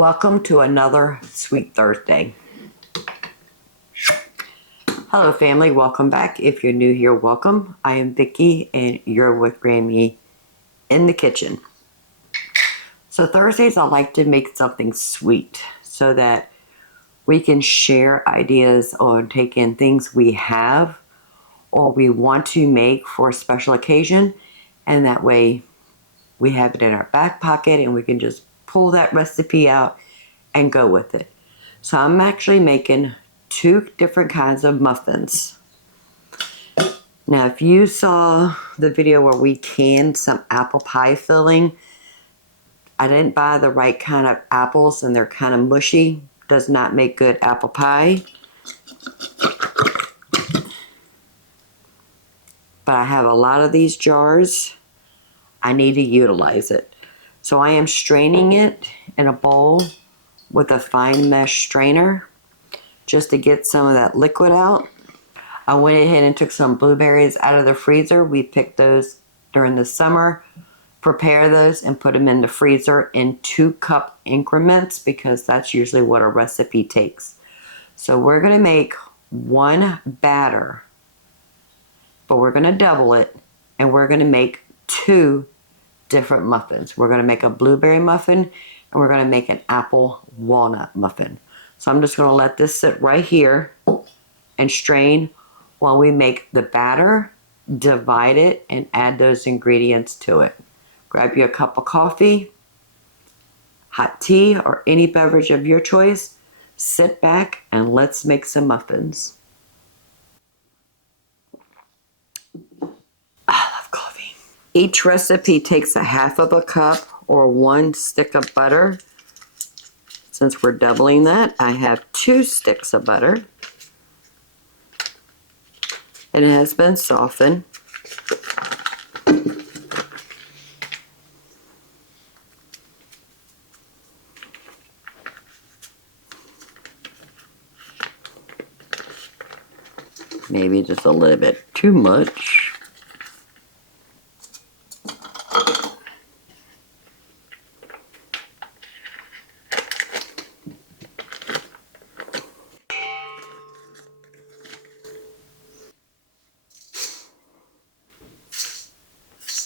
Welcome to another Sweet Thursday. Hello family, welcome back. If you're new here, welcome. I am Vicki and you're with Grammy in the kitchen. So Thursdays I like to make something sweet so that we can share ideas on taking things we have or we want to make for a special occasion, and that way we have it in our back pocket and we can just pull that recipe out and go with it. So I'm actually making two different kinds of muffins. Now if you saw the video where we canned some apple pie filling, I didn't buy the right kind of apples and they're kind of mushy. Does not make good apple pie. But I have a lot of these jars. I need to utilize it. So I am straining it in a bowl with a fine mesh strainer just to get some of that liquid out. I went ahead and took some blueberries out of the freezer. We picked those during the summer. Prepare those and put them in the freezer in 2-cup increments because that's usually what a recipe takes. So we're going to make one batter, but we're going to double it and we're going to make 2 different muffins. We're going to make a blueberry muffin and we're going to make an apple walnut muffin. So I'm just going to let this sit right here and strain while we make the batter, divide it, and add those ingredients to it. Grab you a cup of coffee, hot tea, or any beverage of your choice. Sit back and let's make some muffins. I love coffee. Each recipe takes a half of a cup or 1 stick of butter. Since we're doubling that, I have 2 sticks of butter. And it has been softened. Maybe just a little bit too much.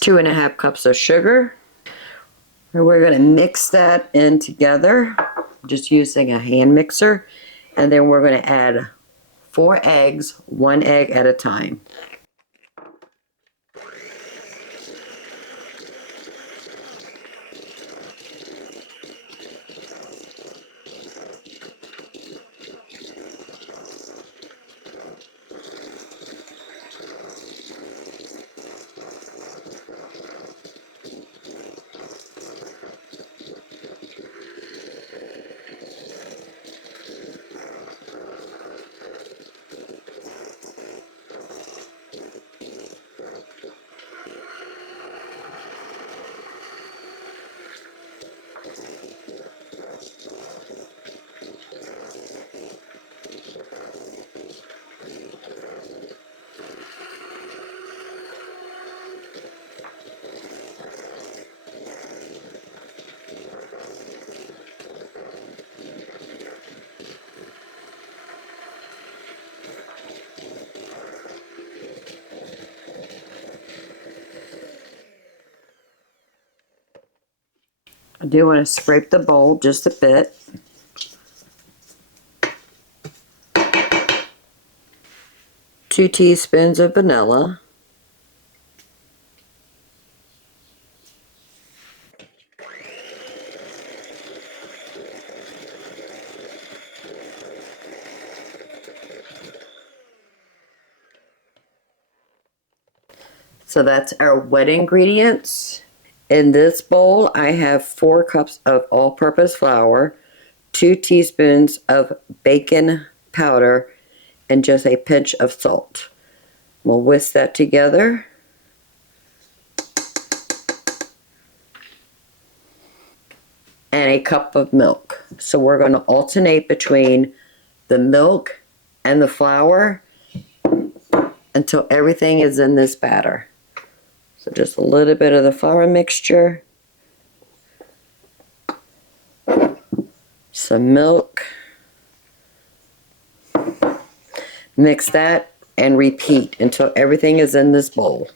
Two and a half cups of sugar. And we're going to mix that in together, just using a hand mixer. And then we're going to add 4 eggs, 1 egg at a time. I do want to scrape the bowl just a bit. Two teaspoons of vanilla. So that's our wet ingredients. In this bowl, I have 4 cups of all-purpose flour, 2 teaspoons of baking powder, and just a pinch of salt. We'll whisk that together. And a cup of milk. So we're going to alternate between the milk and the flour until everything is in this batter. So just a little bit of the flour mixture. some milk. Mix that and repeat until everything is in this bowl.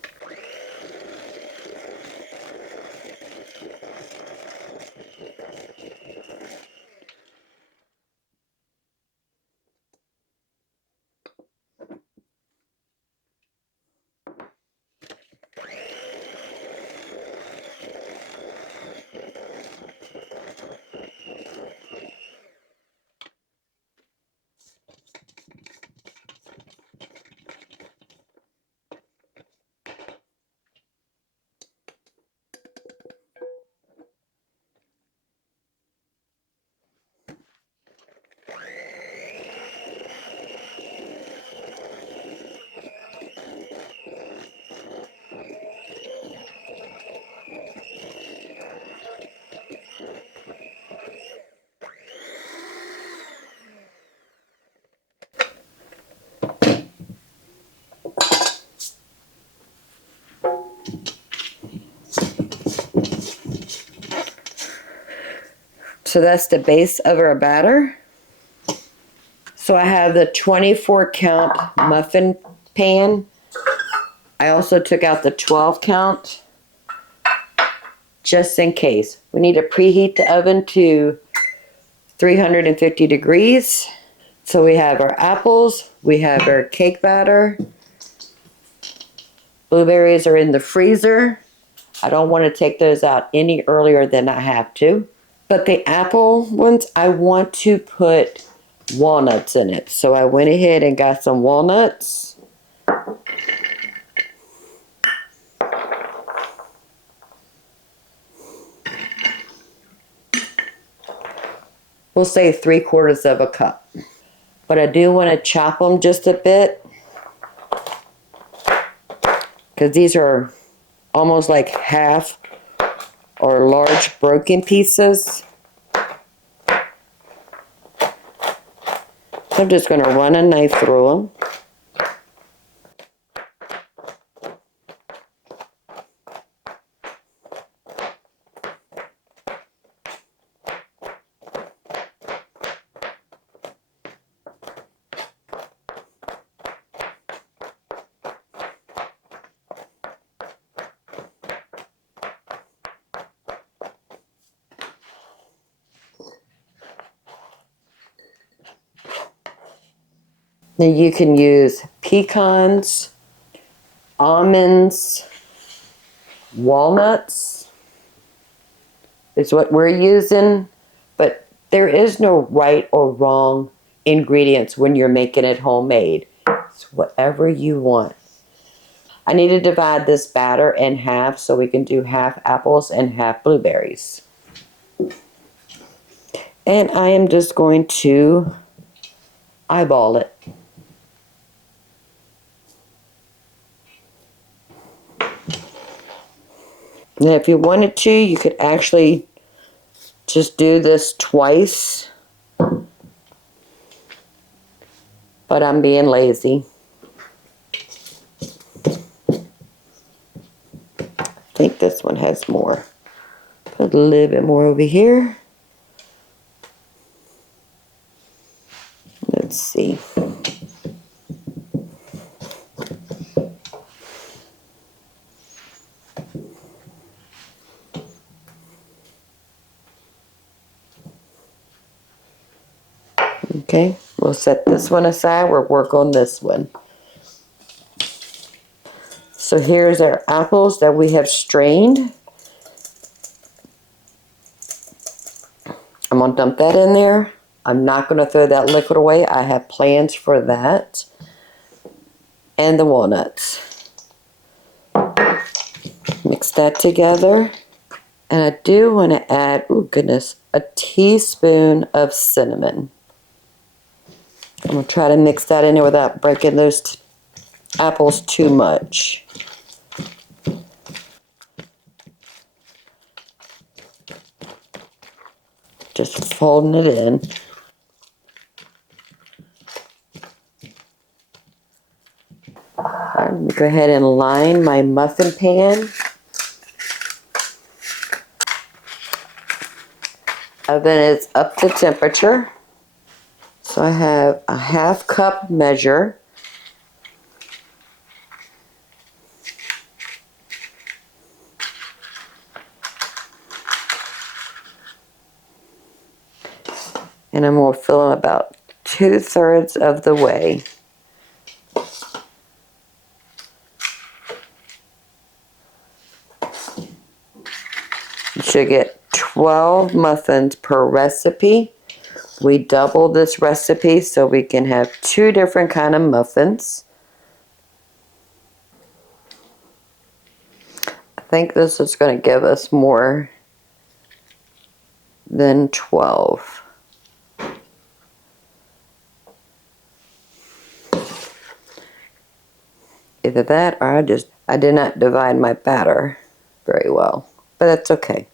So that's the base of our batter. So I have the 24 count muffin pan. I also took out the 12 count just in case. We need to preheat the oven to 350 degrees. So we have our apples, we have our cake batter. Blueberries are in the freezer. I don't want to take those out any earlier than I have to. But the apple ones, I want to put walnuts in it. So I went ahead and got some walnuts. We'll say 3/4 of a cup. But I do want to chop them just a bit, because these are almost like half or large broken pieces. I'm just going to run a knife through them. Now you can use pecans, almonds, walnuts is what we're using, but there is no right or wrong ingredients when you're making it homemade. It's whatever you want. I need to divide this batter in half so we can do half apples and half blueberries. And I am just going to eyeball it. Now if you wanted to, you could actually just do this twice, but I'm being lazy. I think this one has more. Put a little bit more over here. Let's see. Okay, we'll set this one aside. We'll work on this one. So here's our apples that we have strained. I'm going to dump that in there. I'm not going to throw that liquid away. I have plans for that. And the walnuts. Mix that together. And I do want to add, oh goodness, a teaspoon of cinnamon. I'm going to try to mix that in there without breaking those apples too much. Just folding it in. I'm going to go ahead and line my muffin pan. Oven is up to temperature. So I have a 1/2 cup measure. And I'm going to fill them about 2/3 of the way. You should get 12 muffins per recipe. We double this recipe so we can have 2 different kind of muffins. I think this is going to give us more than 12. Either that or I did not divide my batter very well, but that's okay.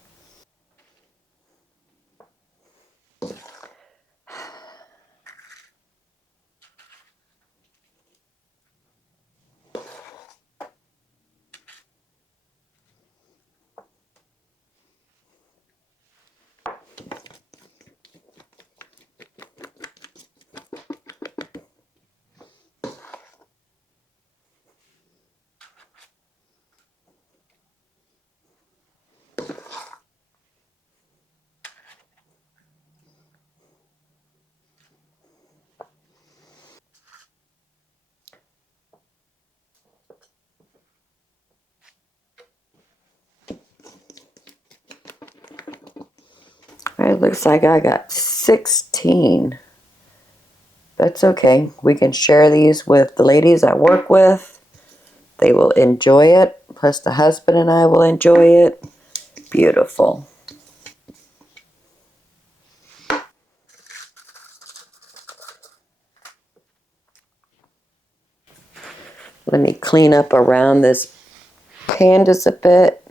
It looks like I got 16. That's okay. We can share these with the ladies I work with. They will enjoy it. Plus the husband and I will enjoy it. Beautiful. Let me clean up around this pan just a bit.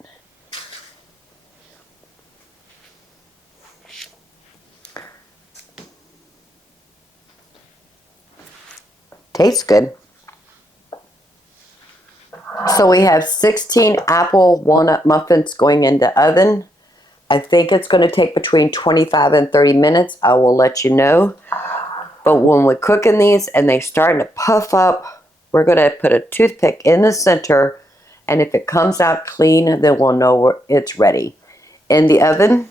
Tastes good. So we have 16 apple walnut muffins going into oven. I think it's going to take between 25 and 30 minutes. I will let you know. But when we're cooking these and they're starting to puff up, we're going to put a toothpick in the center, and if it comes out clean, then we'll know it's ready. In the oven,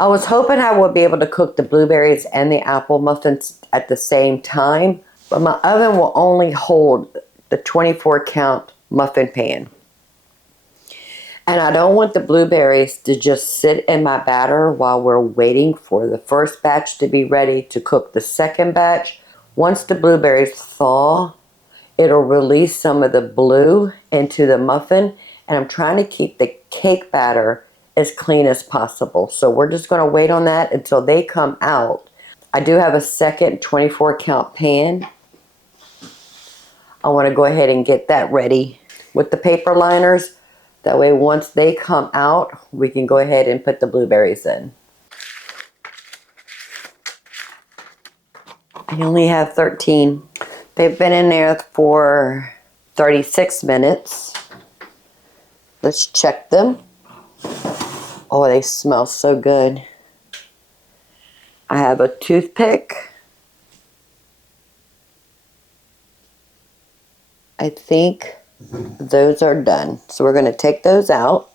I was hoping I would be able to cook the blueberries and the apple muffins at the same time, but my oven will only hold the 24 count muffin pan. And I don't want the blueberries to just sit in my batter while we're waiting for the first batch to be ready to cook the second batch. Once the blueberries thaw, it'll release some of the blue into the muffin, and I'm trying to keep the cake batter as clean as possible. So we're just going to wait on that until they come out. I do have a second 24 count pan. I want to go ahead and get that ready with the paper liners. That way once they come out, we can go ahead and put the blueberries in. I only have 13. They've been in there for 36 minutes. Let's check them. Oh, they smell so good. I have a toothpick. I think those are done. So we're going to take those out.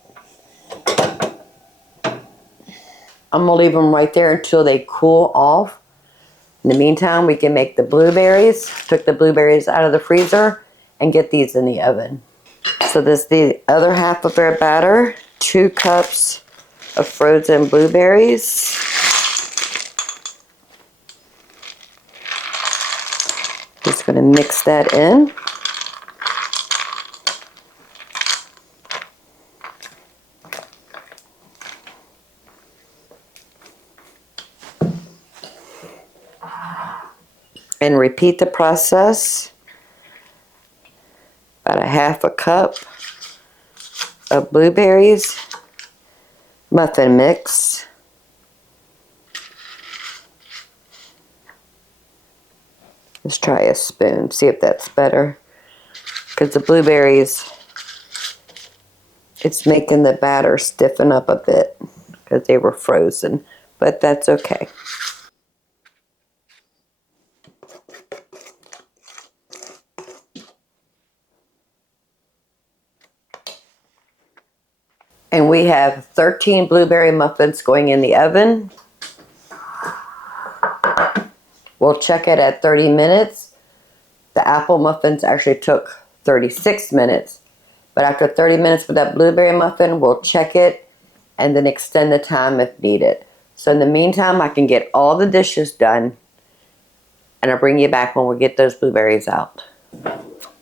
I'm going to leave them right there until they cool off. In the meantime, we can make the blueberries. Took the blueberries out of the freezer and get these in the oven. So this is the other half of our batter. 2 cups of frozen blueberries. Just going to mix that in. And repeat the process. About a 1/2 cup of blueberries, muffin mix, let's try a spoon, see if that's better, because the blueberries, it's making the batter stiffen up a bit because they were frozen. but that's okay. And we have 13 blueberry muffins going in the oven. We'll check it at 30 minutes. The apple muffins actually took 36 minutes. But after 30 minutes for that blueberry muffin, we'll check it and then extend the time if needed. So in the meantime, I can get all the dishes done, and I'll bring you back when we get those blueberries out.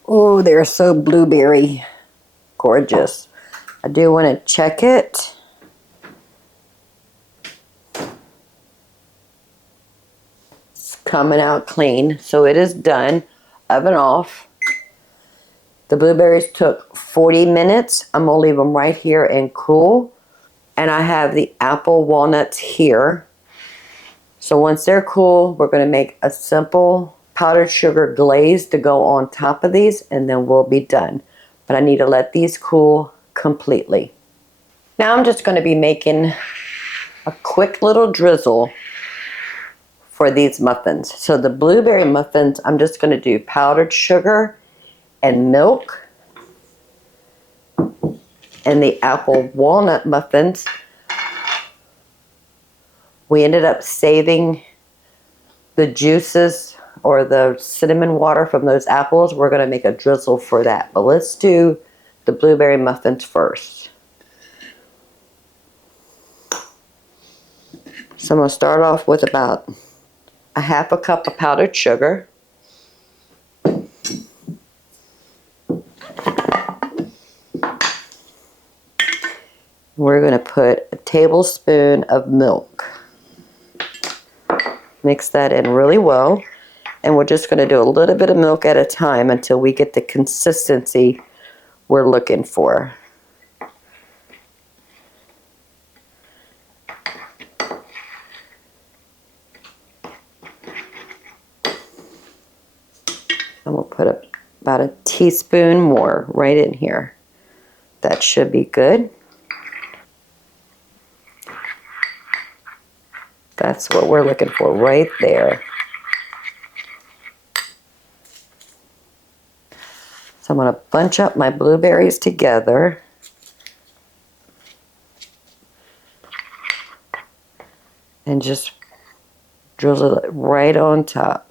Oh, they're so blueberry gorgeous. I do want to check it. It's coming out clean, so it is done. Oven off. The blueberries took 40 minutes. I'm going to leave them right here and cool. And I have the apple walnuts here. So once they're cool, we're going to make a simple powdered sugar glaze to go on top of these, and then we'll be done. But I need to let these cool completely. Now I'm just going to be making a quick little drizzle for these muffins. So the blueberry muffins, I'm just going to do powdered sugar and milk. And the apple walnut muffins, we ended up saving the juices or the cinnamon water from those apples. We're going to make a drizzle for that. But let's do the blueberry muffins first. So I'm going to start off with about a half a cup of powdered sugar. We're going to put a tablespoon of milk. Mix that in really well. And we're just going to do a little bit of milk at a time until we get the consistency we're looking for. And we'll put about a teaspoon more right in here. That should be good. That's what we're looking for right there. So I'm going to bunch up my blueberries together. And just drizzle it right on top.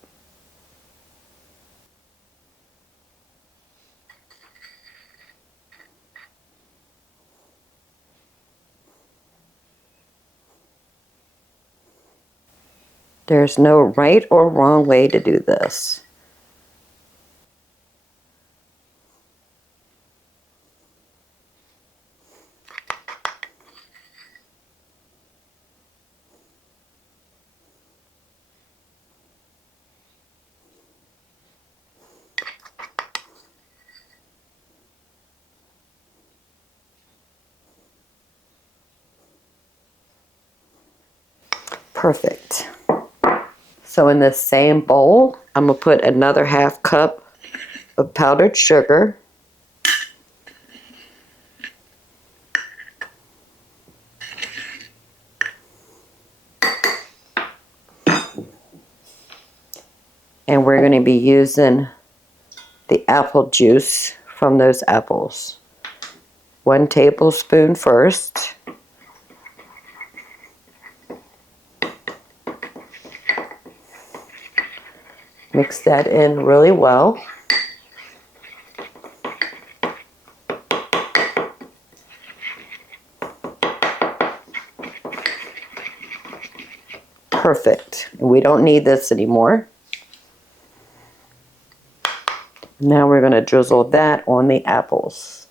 There's no right or wrong way to do this. Perfect. So in the same bowl, I'm going to put another half cup of powdered sugar. And we're going to be using the apple juice from those apples. 1 tablespoon first. Mix that in really well. Perfect. We don't need this anymore. Now we're going to drizzle that on the apples.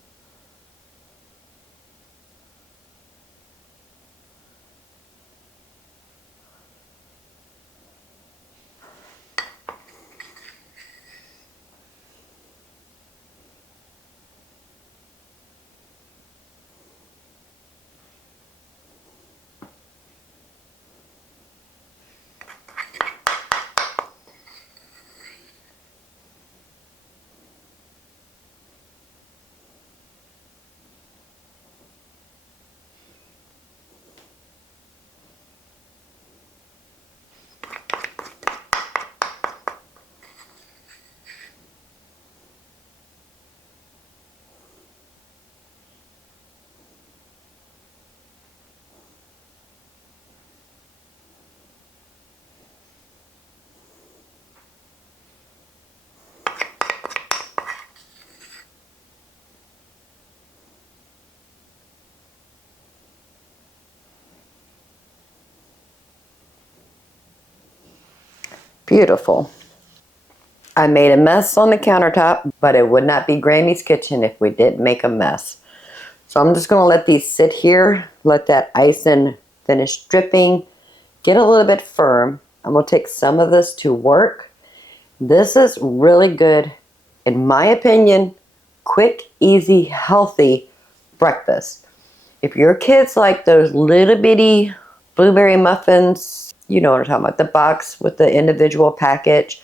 Beautiful. I made a mess on the countertop, but it would not be Grammy's kitchen if we didn't make a mess. So I'm just going to let these sit here, let that icing finish dripping, get a little bit firm. I'm going to take some of this to work. This is really good, in my opinion, quick, easy, healthy breakfast. If your kids like those little bitty blueberry muffins, you know what I'm talking about, the box with the individual package,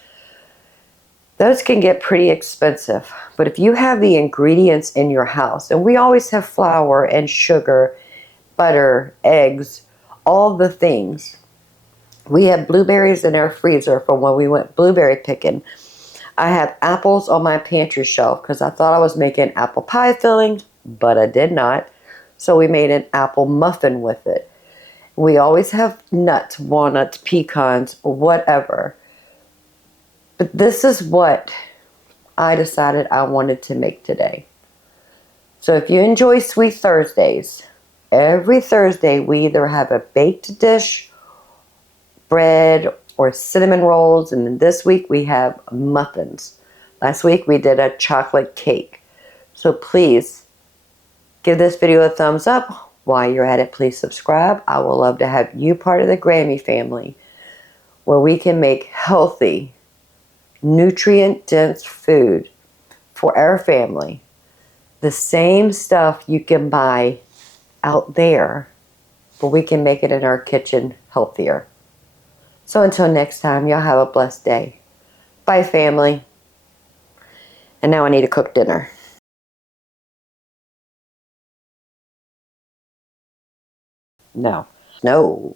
those can get pretty expensive. But if you have the ingredients in your house, and we always have flour and sugar, butter, eggs, all the things. We have blueberries in our freezer from when we went blueberry picking. I have apples on my pantry shelf because I thought I was making apple pie filling, but I did not. So we made an apple muffin with it. We always have nuts, walnuts, pecans, whatever. But this is what I decided I wanted to make today. So if you enjoy Sweet Thursdays, every Thursday we either have a baked dish, bread, or cinnamon rolls, and then this week we have muffins. Last week we did a chocolate cake. So please give this video a thumbs up. While you're at it, please subscribe. I would love to have you part of the Grammy family where we can make healthy, nutrient-dense food for our family. The same stuff you can buy out there, but we can make it in our kitchen healthier. So until next time, y'all have a blessed day. Bye, family. And now I need to cook dinner. No. No.